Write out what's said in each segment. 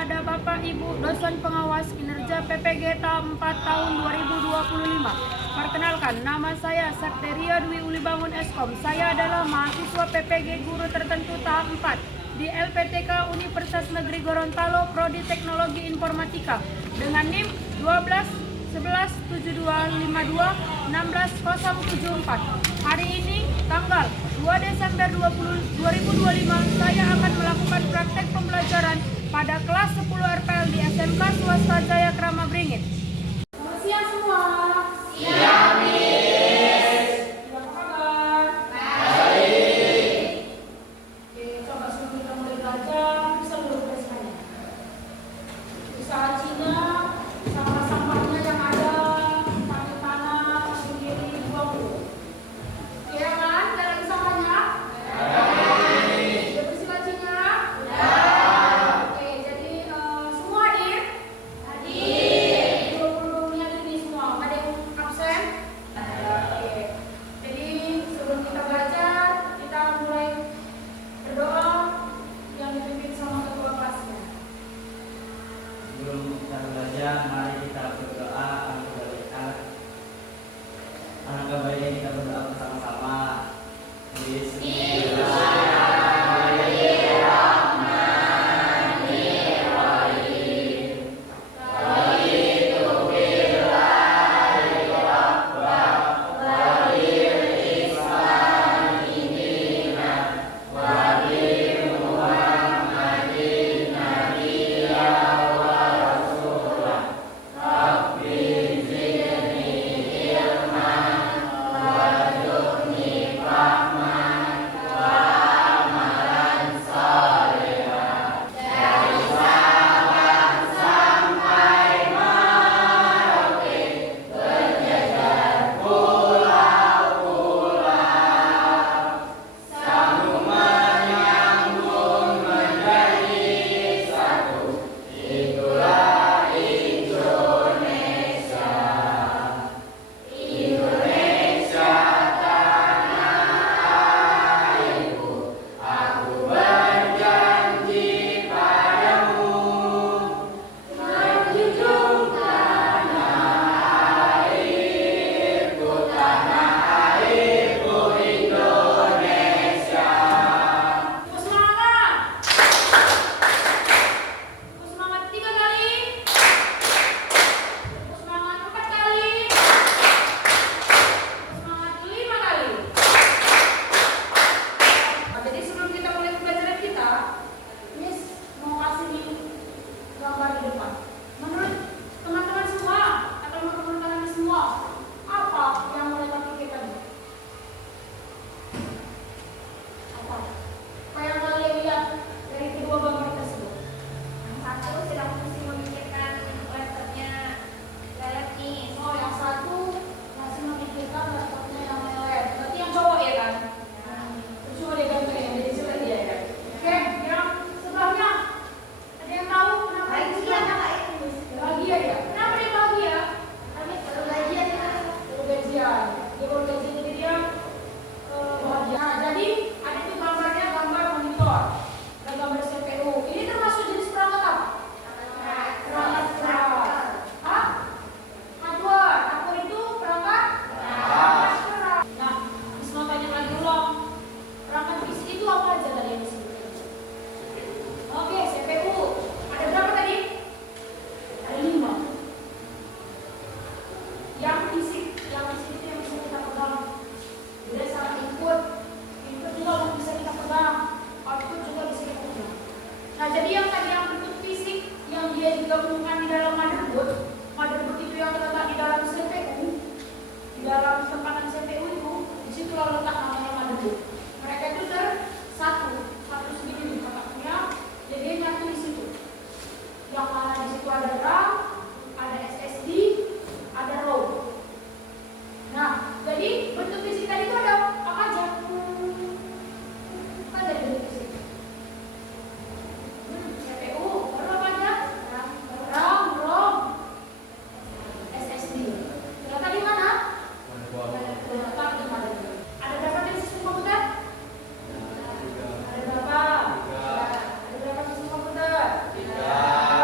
kepada Bapak Ibu dosen pengawas kinerja PPG tahap 4 tahun 2025. Perkenalkan, nama saya Septeria Dwi Ulibangun Eskom. Saya adalah mahasiswa PPG Guru Tertentu tahap 4 di LPTK Universitas Negeri Gorontalo, Prodi Teknologi Informatika dengan NIM 12 11 72 52 16 074. Hari ini tanggal 2 Desember 2025 saya akan melakukan praktek pembelajaran pada kelas 10 RPL di SMK Swasta Jaya Krama Bringin. Siap semua. Siap, Miss. Apa kabar? Baik. Oke, coba sebelum kita mulai belajar, bisa dulu tulisannya. Usaha Cina sama sampahnya yang ada pakai tanah sendiri buang dulu. Oke kan? Ada lagi sampahnya? Udah bersih lacinya? Oke, jadi semua hadir? Hadir. 22 nya hadir semua. Ada yang absen? Oke. Jadi sebelum kita belajar, kita mulai berdoa yang dipimpin sama ketua kelasnya. Sebelum kita belajar, mari kita berdoa. Alangkah baiknya kita berdoa bersama-sama. Digabungkan di dalam motherboard itu yang terletak di dalam CPU, di dalam tempatan CPU itu, disitulah letak namanya motherboard. Mereka itu satu segini nih kotaknya, jadi nyatu di situ. Yang mana di situ ada RAM, ada SSD, ada ROM. Nah, jadi bentuk fisik tadi itu ada apa aja? Apa aja bentuk fisik? CPU, baru apa aja? RAM, ROM, SSD. Terletak di mana? Terletak di mana? Ada berapa jenis sistem komputer? Ada berapa? Ada berapa sistem komputer? 3.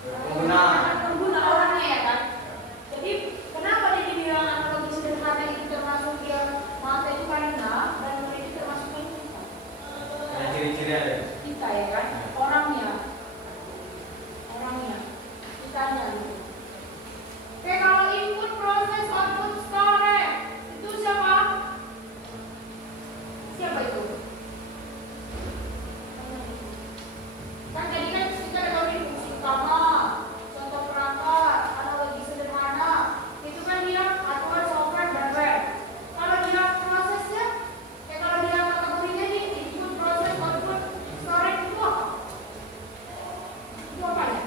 Berguna. Pengguna orangnya ya kan. Jadi kenapa dia dibilang analogi sederhana itu termasuk dia mata itu karena dan itu termasuk kita. Ada ciri-ciri ada. Kita ya kan, orangnya, kitanya gitu. Oke, kalau input proses output store itu siapa? Siapa itu? Kan tadi kan kita ada tahu fungsi utama, contoh perangkat, analogi sederhana, itu kan dia aturan software dan web. Kalau dia prosesnya, kalau dia kategorinya nih input proses output storage itu apa? Itu apa ya?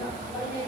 Apa nih?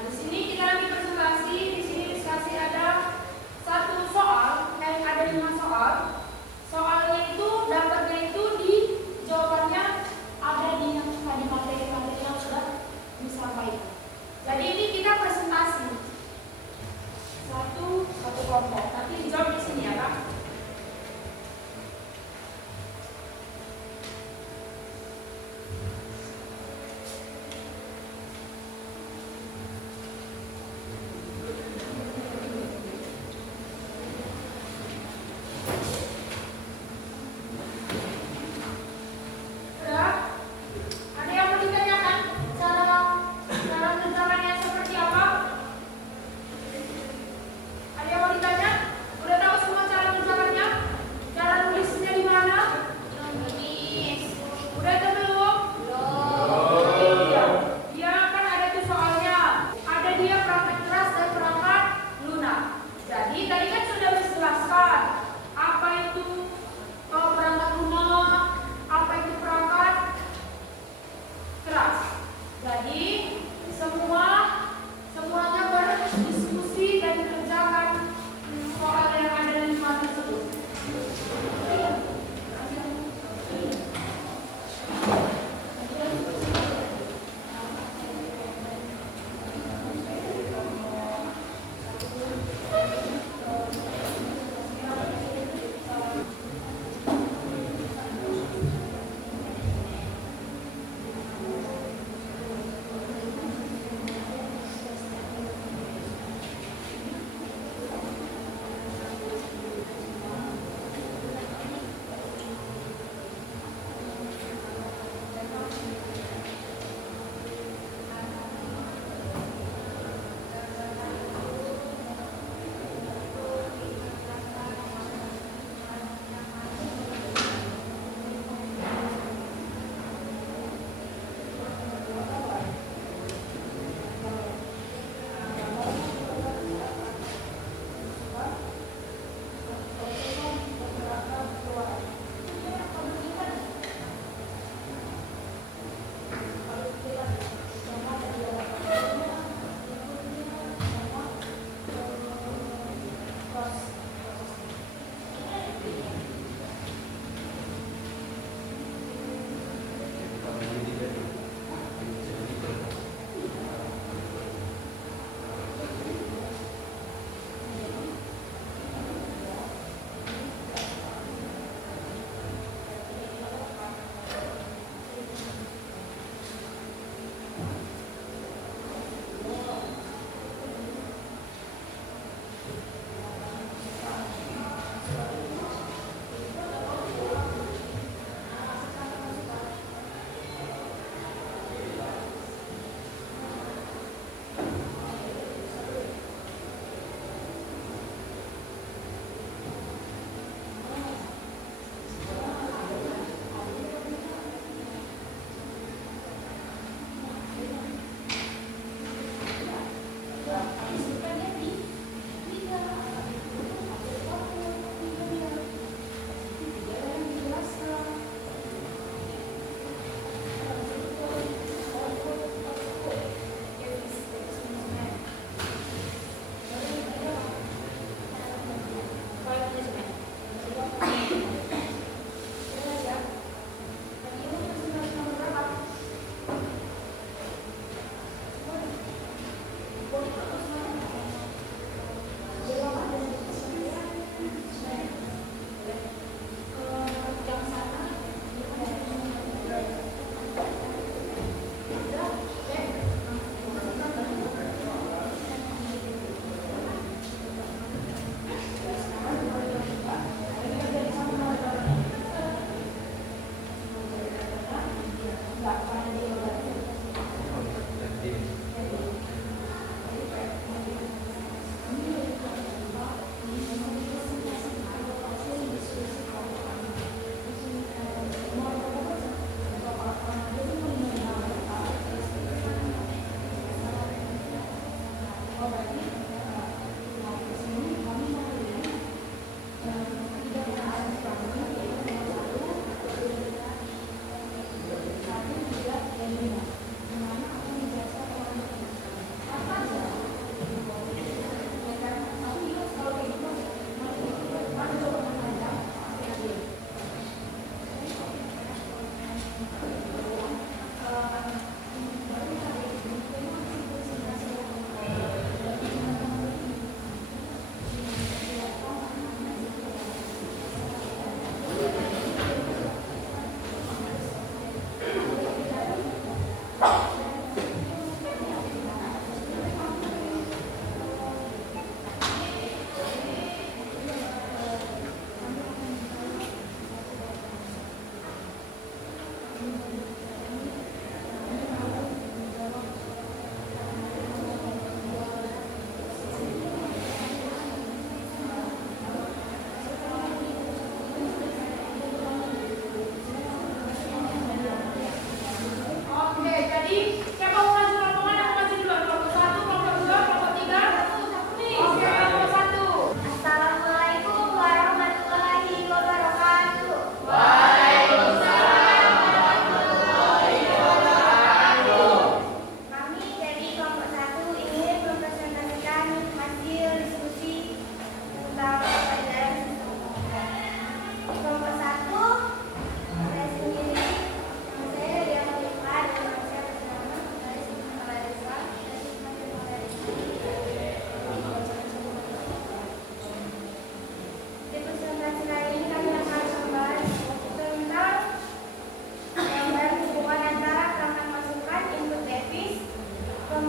Nah, di sini kita lagi presentasi. Di sini dikasih ada satu soal, ada 5 soal. Soalnya itu dapatnya itu di jawabannya ada di yang tadi materi-materi yang sudah disampaikan. Jadi ini kita presentasi satu kelompok. Nanti dijawab di sini ya, Pak.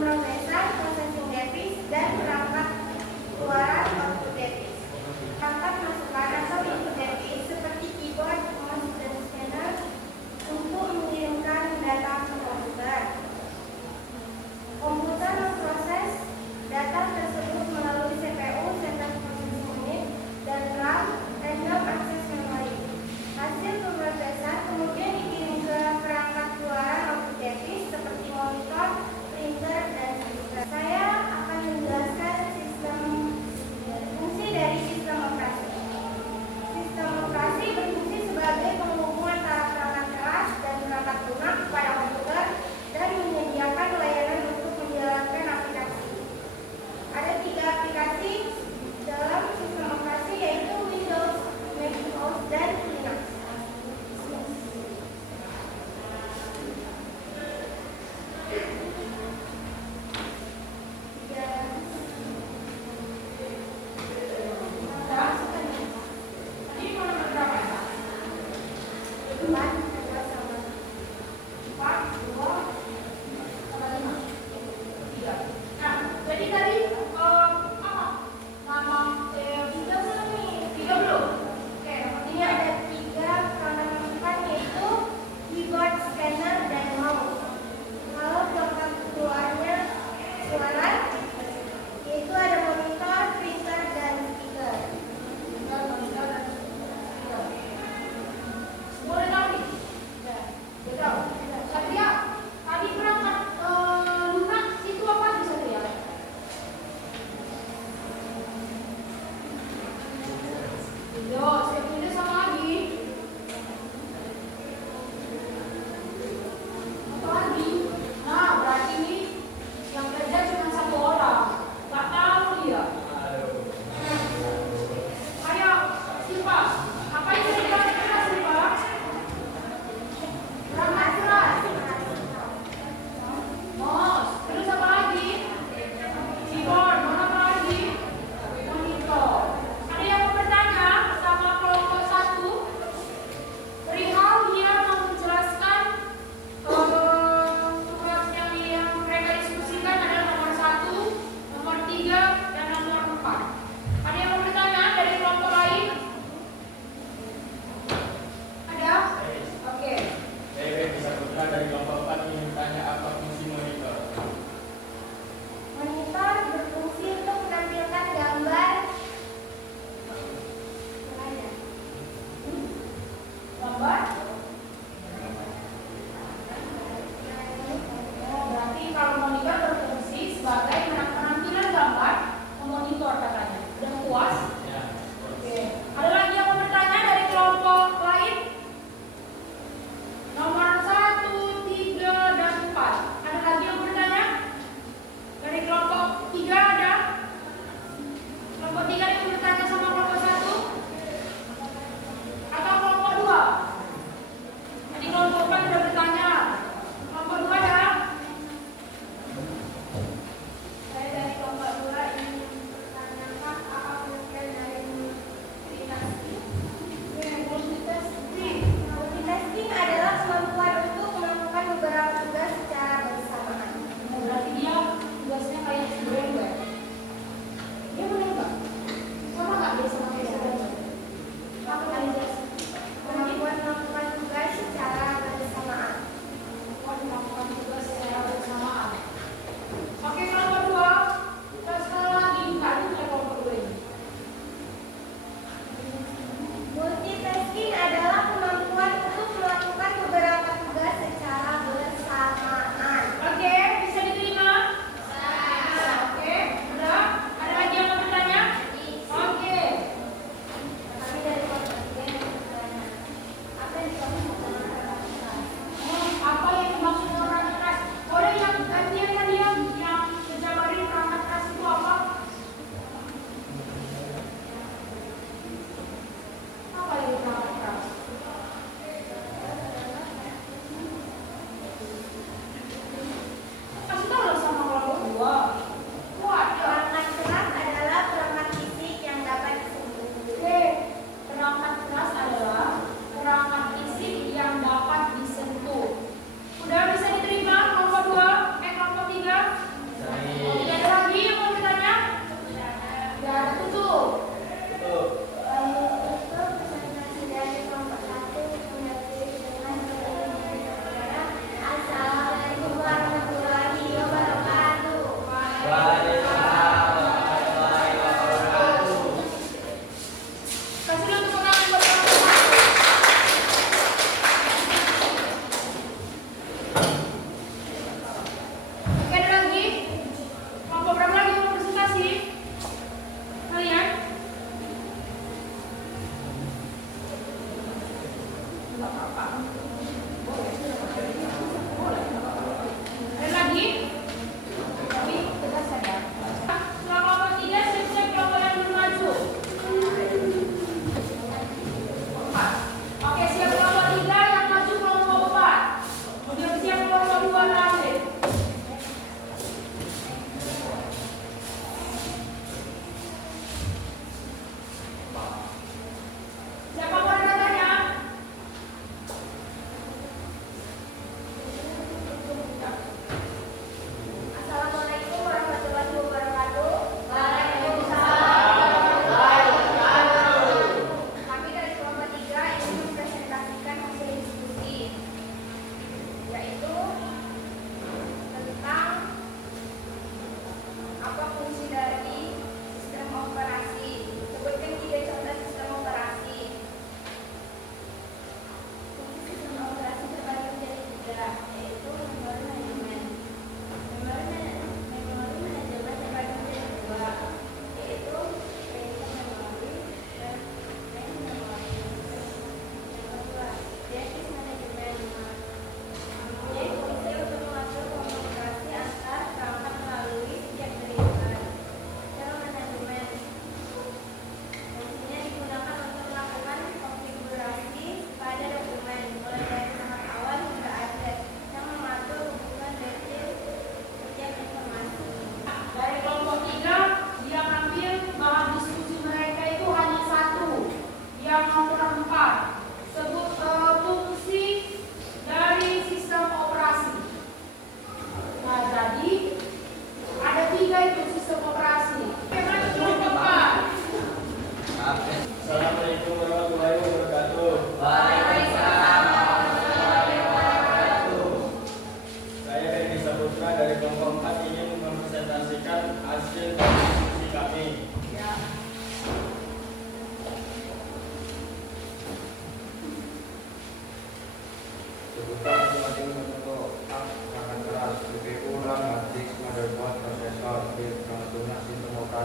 pemrosesan, processing device, dan perangkat keluaran output device. Perangkat masukan atau input device seperti keyboard, mouse, dan scanner untuk mengirimkan data ke komputer. Komputer memproses data tersebut melalui CPU, Central Processing Unit, dan RAM, Random Access Memory. Hasil pemrosesan kemudian dikirim ke perangkat keluaran output device seperti monitor, printer, dan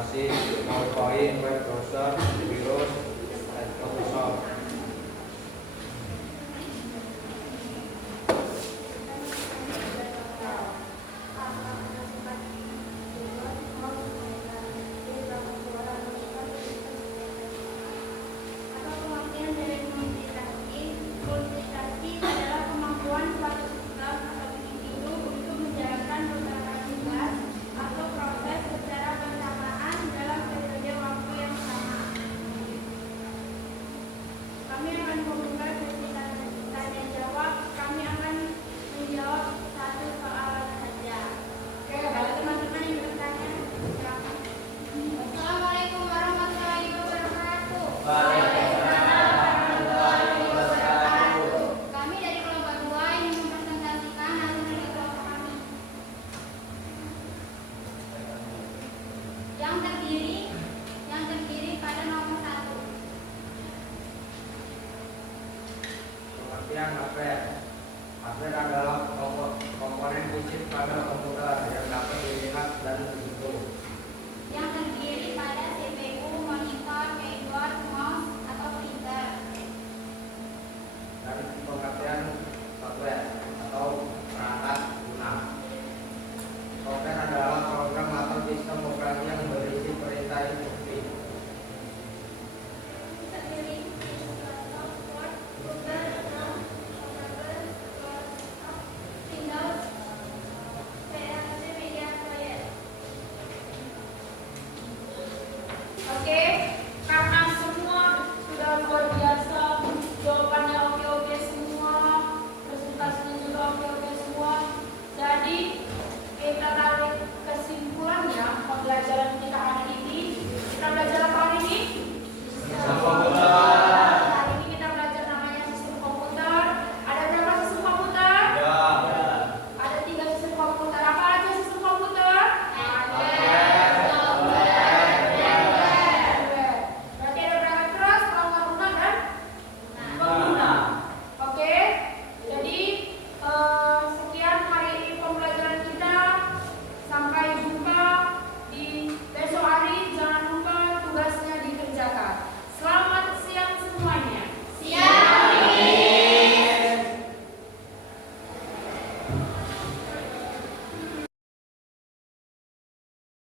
informasi, PowerPoint, web browser, virus, dan Photoshop. Multitasi adalah kemampuan suatu sistem atau individu untuk menjalankan beberapa tugas atau proses secara bersamaan dalam periode waktu yang sama. Kami akan membuka sesi tanya jawab. Kami akan menjawab satu soalan saja. Oke, kalau teman-teman yang bertanya, silakan. Assalamualaikum warahmatullahi wabarakatuh. Kami dari kelompok 2 ingin mempresentasikan hasil dari kelompok kami yang terdiri pada nomor 1. Pengertian hardware. Hardware adalah komponen fisik pada komputer yang dapat dilihat dan disentuh. Yang terdiri pada CPU, monitor, keyboard, mouse, atau printer. Dan pengertian software atau perangkat lunak. Software adalah program atau sistem operasi yang berisi perintah instruksi. Terdiri Word, Google, Chrome, Windows, PHP, Media Player. Oke, karena semua sudah luar biasa, jawabannya oke-oke semua, presentasinya juga oke-oke semua. Jadi kita tarik kesimpulannya pembelajaran